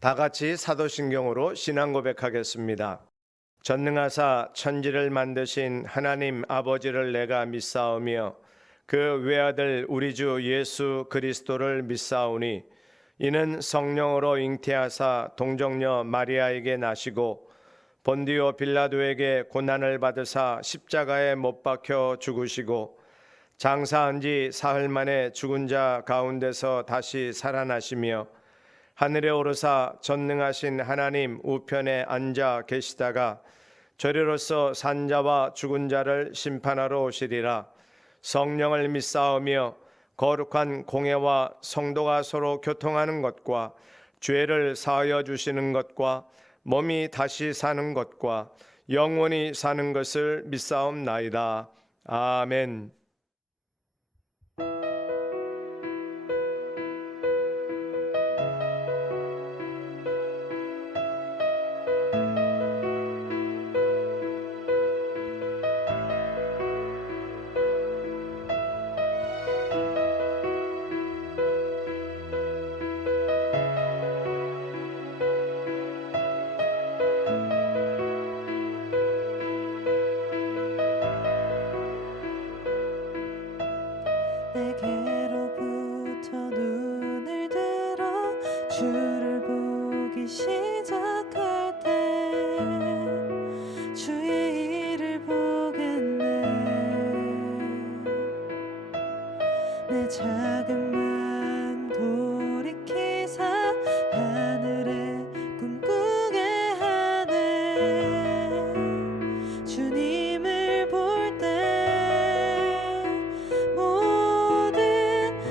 다 같이 사도신경으로 신앙 고백하겠습니다. 전능하사 천지를 만드신 하나님 아버지를 내가 믿사오며 그 외아들 우리 주 예수 그리스도를 믿사오니 이는 성령으로 잉태하사 동정녀 마리아에게 나시고 본디오 빌라도에게 고난을 받으사 십자가에 못 박혀 죽으시고 장사한 지 사흘 만에 죽은 자 가운데서 다시 살아나시며 하늘에 오르사 전능하신 하나님 우편에 앉아 계시다가 저리로서 산자와 죽은 자를 심판하러 오시리라. 성령을 믿사오며 거룩한 공회와 성도가 서로 교통하는 것과 죄를 사하여 주시는 것과 몸이 다시 사는 것과 영원히 사는 것을 믿사옵나이다. 아멘. 내게로부터 눈을 들어 주를 보기 시작할 때 주의 일을 보겠네. 내 작은 마음 돌이키사 하늘에 꿈꾸게 하네. 주님을 볼 때 모든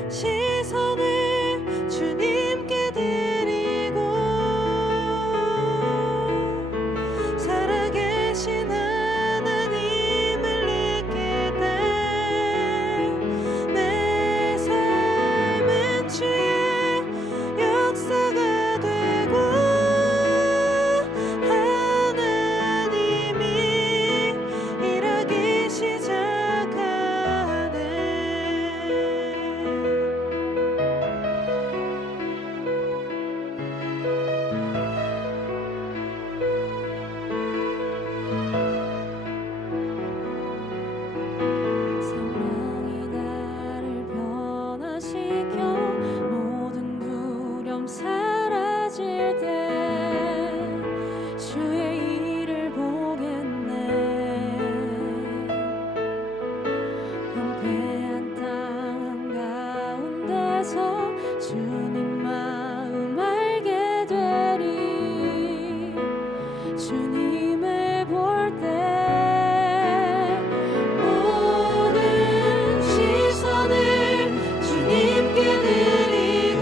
시선을 주님께 드리고 살아계신 하나님을 느낄 때 내 삶은 주의 역사가 되고 하나님이 일하기 시작하네. 성령이 나를 변화시켜 모든 두려움 사라질 때 주의 일을 보겠네. 황폐한 땅 가운데서 주님 마음 알게 되리. 주님을 볼 때 모든 시선을 주님께 드리고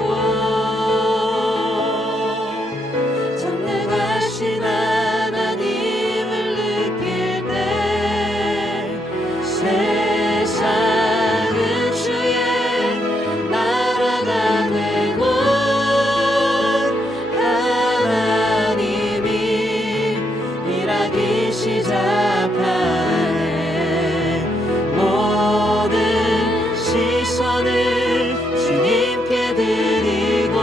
전능하신 하나님을 느낄 때 세상은 주의 나라가 되고 하나님이 일하기 시작하네. 모든 시선을 주님께 드리고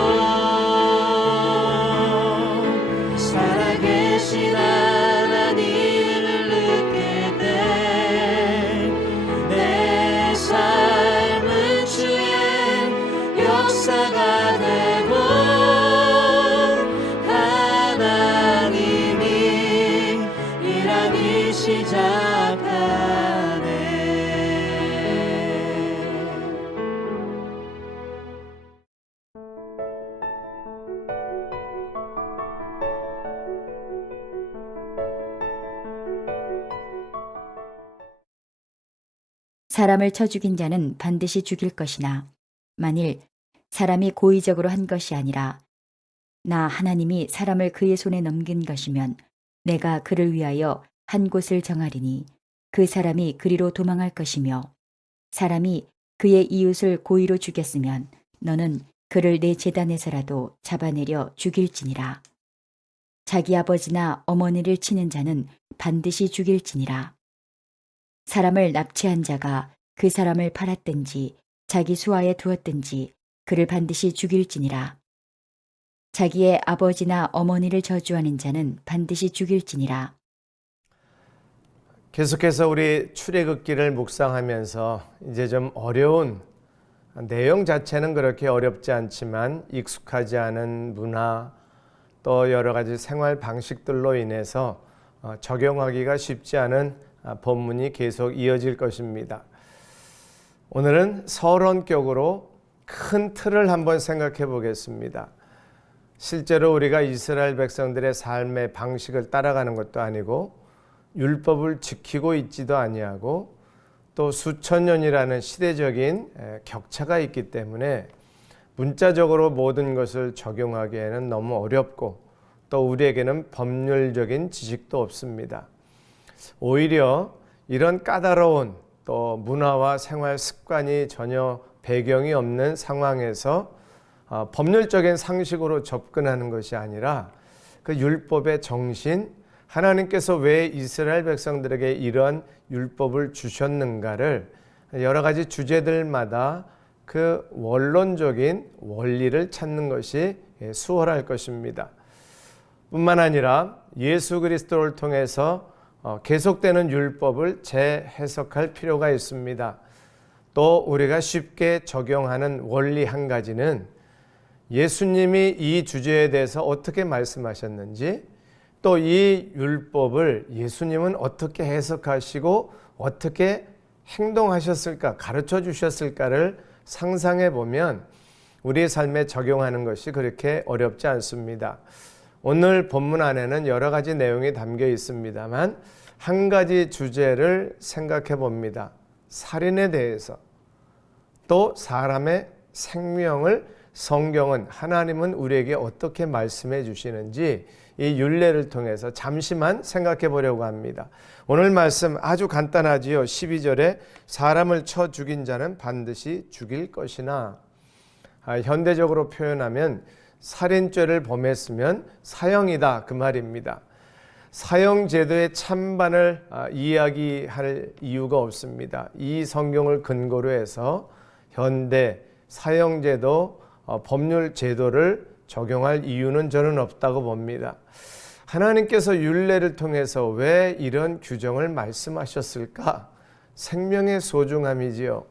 살아계신 하나님을 느낄 때 내 삶은 주의 역사가 되고 하나님이 일하기 시작하네. 사람을 쳐 죽인 자는 반드시 죽일 것이나 만일 사람이 고의적으로 한 것이 아니라 나 하나님이 사람을 그의 손에 넘긴 것이면 내가 그를 위하여 한 곳을 정하리니 그 사람이 그리로 도망할 것이며 사람이 그의 이웃을 고의로 죽였으면 너는 그를 내 제단에서라도 잡아내려 죽일지니라. 자기 아버지나 어머니를 치는 자는 반드시 죽일지니라. 사람을 납치한 자가 그 사람을 팔았든지 자기 수하에 두었든지 그를 반드시 죽일지니라. 자기의 아버지나 어머니를 저주하는 자는 반드시 죽일지니라. 계속해서 우리 출애굽기를 묵상하면서 이제 좀 어려운 내용 자체는 그렇게 어렵지 않지만 익숙하지 않은 문화 또 여러 가지 생활 방식들로 인해서 적용하기가 쉽지 않은 본문이 계속 이어질 것입니다. 오늘은 서론격으로 큰 틀을 한번 생각해 보겠습니다. 실제로 우리가 이스라엘 백성들의 삶의 방식을 따라가는 것도 아니고 율법을 지키고 있지도 아니하고 또 수천 년이라는 시대적인 격차가 있기 때문에 문자적으로 모든 것을 적용하기에는 너무 어렵고 또 우리에게는 법률적인 지식도 없습니다. 오히려 이런 까다로운 또 문화와 생활 습관이 전혀 배경이 없는 상황에서 법률적인 상식으로 접근하는 것이 아니라 그 율법의 정신, 하나님께서 왜 이스라엘 백성들에게 이런 율법을 주셨는가를 여러 가지 주제들마다 그 원론적인 원리를 찾는 것이 수월할 것입니다. 뿐만 아니라 예수 그리스도를 통해서 계속되는 율법을 재해석할 필요가 있습니다. 또 우리가 쉽게 적용하는 원리 한 가지는 예수님이 이 주제에 대해서 어떻게 말씀하셨는지 또 이 율법을 예수님은 어떻게 해석하시고 어떻게 행동하셨을까, 가르쳐 주셨을까를 상상해 보면 우리의 삶에 적용하는 것이 그렇게 어렵지 않습니다. 오늘 본문 안에는 여러 가지 내용이 담겨 있습니다만 한 가지 주제를 생각해 봅니다. 살인에 대해서 또 사람의 생명을 성경은 하나님은 우리에게 어떻게 말씀해 주시는지 이 율례를 통해서 잠시만 생각해 보려고 합니다. 오늘 말씀 아주 간단하지요. 12절에 사람을 쳐 죽인 자는 반드시 죽일 것이나 현대적으로 표현하면 살인죄를 범했으면 사형이다 그 말입니다. 사형제도의 찬반을 이야기할 이유가 없습니다. 이 성경을 근거로 해서 현대 사형제도 법률 제도를 적용할 이유는 저는 없다고 봅니다. 하나님께서 율례를 통해서 왜 이런 규정을 말씀하셨을까? 생명의 소중함이지요.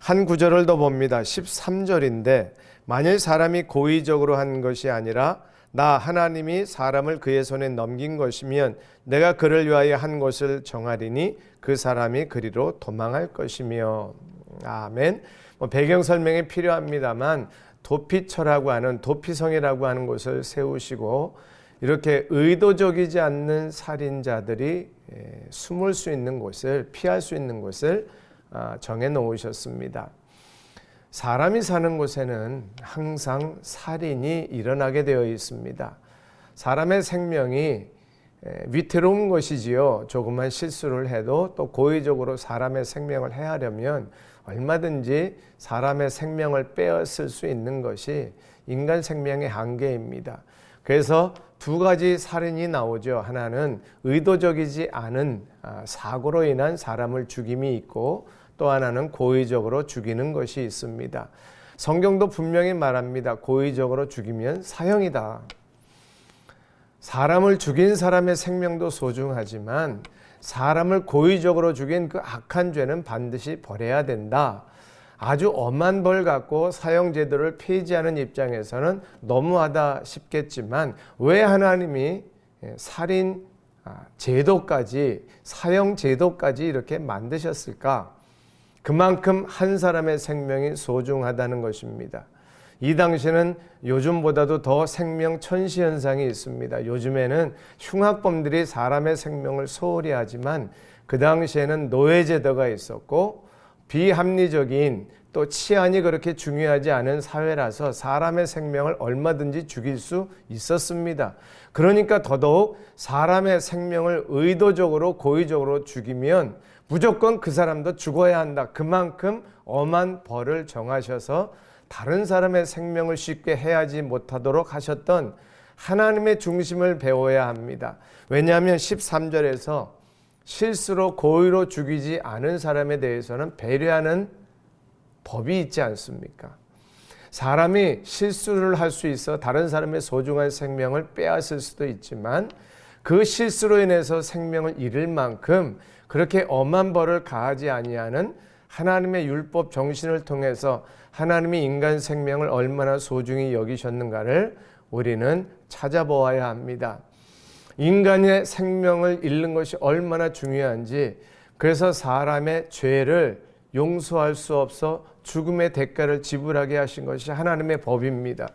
한 구절을 더 봅니다. 13절인데 만일 사람이 고의적으로 한 것이 아니라 나 하나님이 사람을 그의 손에 넘긴 것이면 내가 그를 위하여 한 것을 정하리니 그 사람이 그리로 도망할 것이며. 아멘. 배경 설명이 필요합니다만 도피처라고 하는 도피성이라고 하는 곳을 세우시고 이렇게 의도적이지 않는 살인자들이 숨을 수 있는 곳을 피할 수 있는 곳을 정해 놓으셨습니다. 사람이 사는 곳에는 항상 살인이 일어나게 되어 있습니다. 사람의 생명이 위태로운 것이지요. 조금만 실수를 해도 또 고의적으로 사람의 생명을 해하려면 얼마든지 사람의 생명을 빼앗을 수 있는 것이 인간 생명의 한계입니다. 그래서 두 가지 살인이 나오죠. 하나는 의도적이지 않은 사고로 인한 사람을 죽임이 있고 또 하나는 고의적으로 죽이는 것이 있습니다. 성경도 분명히 말합니다. 고의적으로 죽이면 사형이다. 사람을 죽인 사람의 생명도 소중하지만 사람을 고의적으로 죽인 그 악한 죄는 반드시 벌해야 된다. 아주 엄한 벌 갖고 사형제도를 폐지하는 입장에서는 너무하다 싶겠지만 왜 하나님이 살인 제도까지 사형제도까지 이렇게 만드셨을까? 그만큼 한 사람의 생명이 소중하다는 것입니다. 이 당시에는 요즘보다도 더 생명 천시 현상이 있습니다. 요즘에는 흉악범들이 사람의 생명을 소홀히 하지만 그 당시에는 노예제도가 있었고 비합리적인 또 치안이 그렇게 중요하지 않은 사회라서 사람의 생명을 얼마든지 죽일 수 있었습니다. 그러니까 더더욱 사람의 생명을 의도적으로 고의적으로 죽이면 무조건 그 사람도 죽어야 한다. 그만큼 엄한 벌을 정하셔서 다른 사람의 생명을 쉽게 해하지 못하도록 하셨던 하나님의 중심을 배워야 합니다. 왜냐하면 13절에서 실수로 고의로 죽이지 않은 사람에 대해서는 배려하는 법이 있지 않습니까? 사람이 실수를 할 수 있어 다른 사람의 소중한 생명을 빼앗을 수도 있지만 그 실수로 인해서 생명을 잃을 만큼 그렇게 엄한 벌을 가하지 아니하는 하나님의 율법 정신을 통해서 하나님이 인간 생명을 얼마나 소중히 여기셨는가를 우리는 찾아보아야 합니다. 인간의 생명을 잃는 것이 얼마나 중요한지, 그래서 사람의 죄를 용서할 수 없어 죽음의 대가를 지불하게 하신 것이 하나님의 법입니다.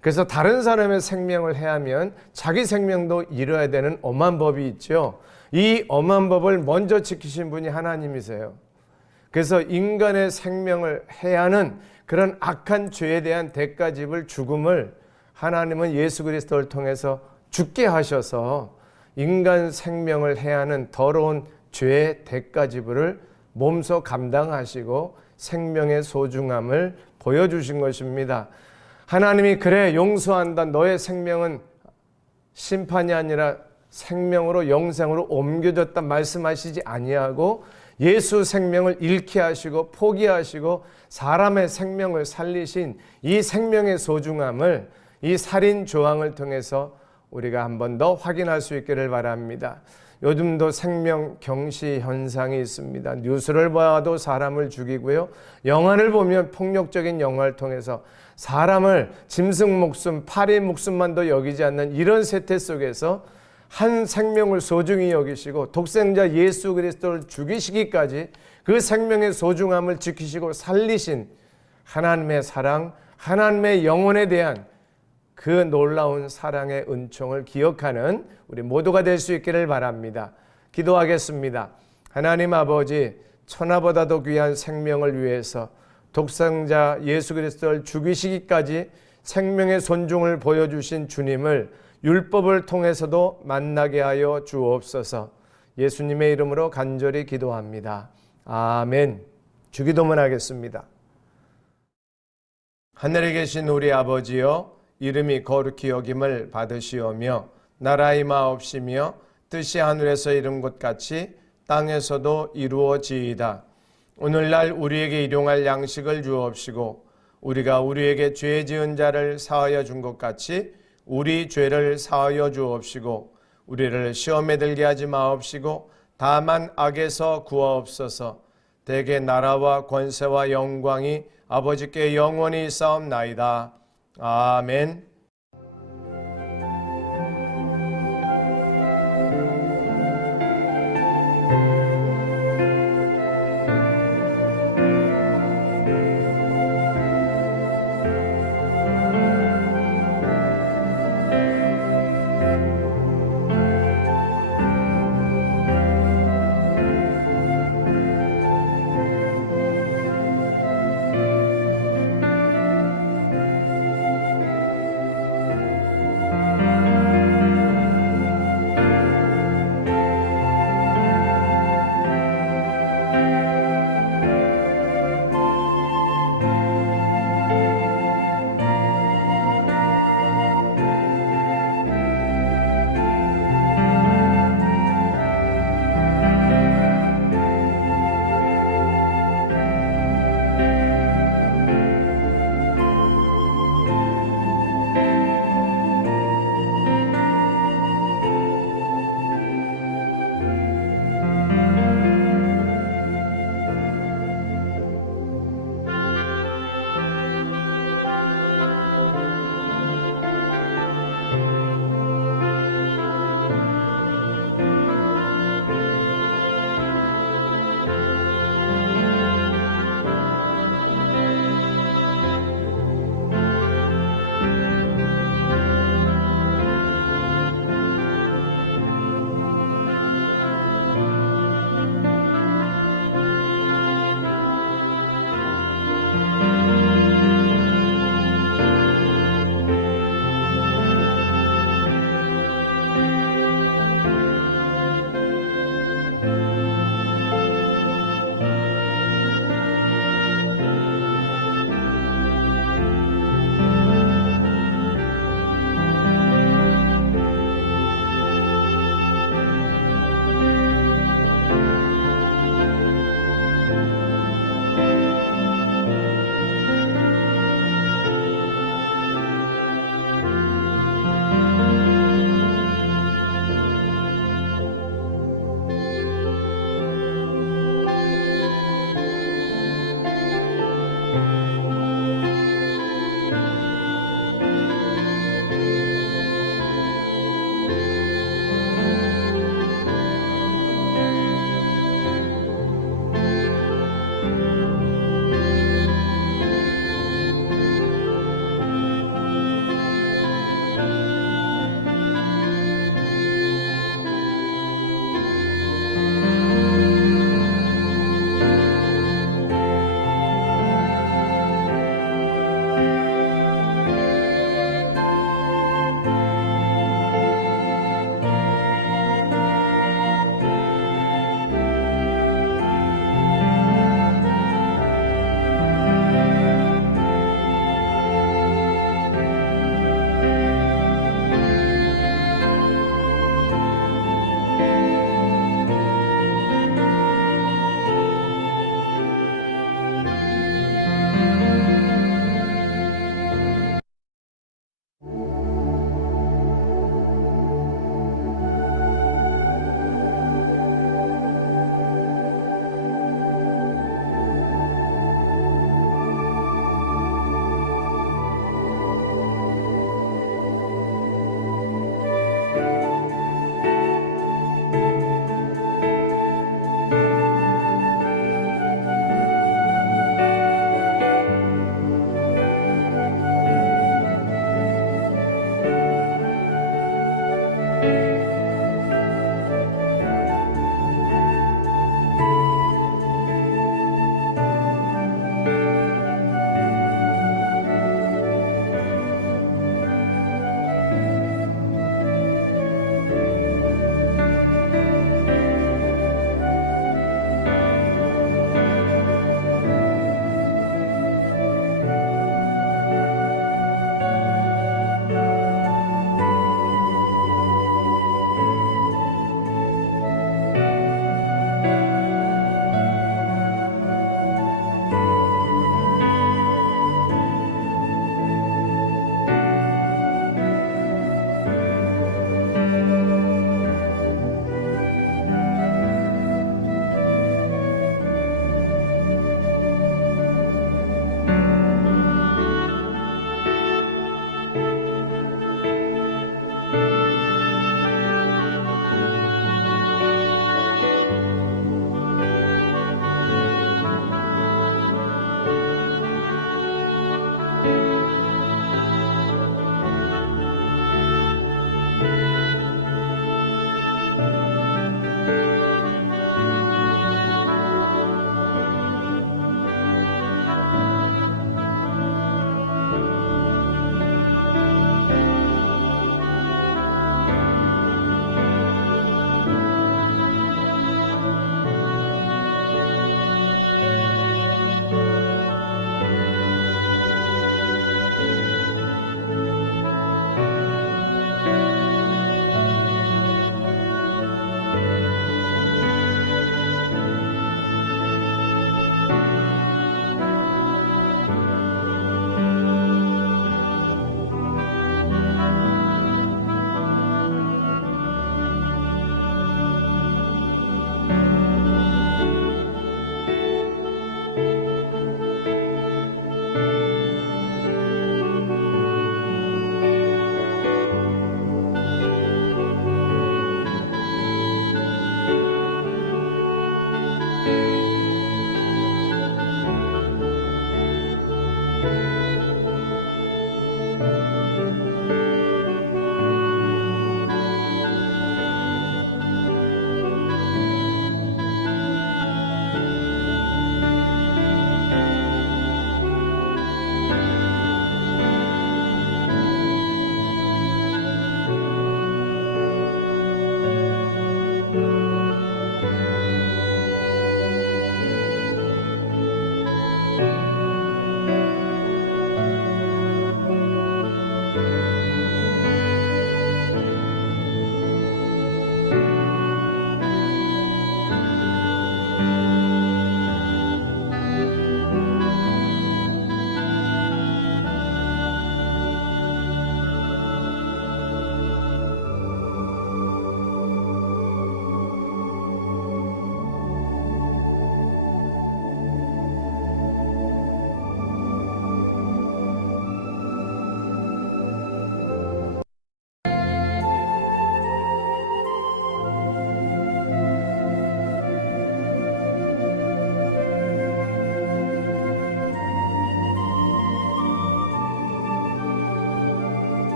그래서 다른 사람의 생명을 해하면 자기 생명도 잃어야 되는 엄한 법이 있죠. 이 엄한 법을 먼저 지키신 분이 하나님이세요. 그래서 인간의 생명을 해하는 그런 악한 죄에 대한 대가 지불 죽음을 하나님은 예수 그리스도를 통해서 죽게 하셔서 인간 생명을 해하는 더러운 죄의 대가 지불을 몸소 감당하시고 생명의 소중함을 보여주신 것입니다. 하나님이 그래 용서한다, 너의 생명은 심판이 아니라 생명으로 영생으로 옮겨졌다 말씀하시지 아니하고 예수 생명을 잃게 하시고 포기하시고 사람의 생명을 살리신 이 생명의 소중함을 이 살인 조항을 통해서 우리가 한 번 더 확인할 수 있기를 바랍니다. 요즘도 생명 경시 현상이 있습니다. 뉴스를 봐도 사람을 죽이고요. 영화를 보면 폭력적인 영화를 통해서 사람을 짐승 목숨, 파리 목숨만도 여기지 않는 이런 세태 속에서 한 생명을 소중히 여기시고 독생자 예수 그리스도를 죽이시기까지 그 생명의 소중함을 지키시고 살리신 하나님의 사랑, 하나님의 영혼에 대한 그 놀라운 사랑의 은총을 기억하는 우리 모두가 될 수 있기를 바랍니다. 기도하겠습니다. 하나님 아버지, 천하보다도 귀한 생명을 위해서 독생자 예수 그리스도를 죽이시기까지 생명의 존중을 보여주신 주님을 율법을 통해서도 만나게 하여 주옵소서. 예수님의 이름으로 간절히 기도합니다. 아멘. 주기도문 하겠습니다. 하늘에 계신 우리 아버지여, 이름이 거룩히 여김을 받으시오며 나라의 마옵시며 뜻이 하늘에서 이룬 것 같이 땅에서도 이루어지이다. 오늘날 우리에게 일용할 양식을 주옵시고 우리가 우리에게 죄 지은 자를 사하여 준 것 같이 우리 죄를 사하여 주옵시고 우리를 시험에 들게 하지 마옵시고 다만 악에서 구하옵소서. 대개 나라와 권세와 영광이 아버지께 영원히 있사옵나이다. 아멘.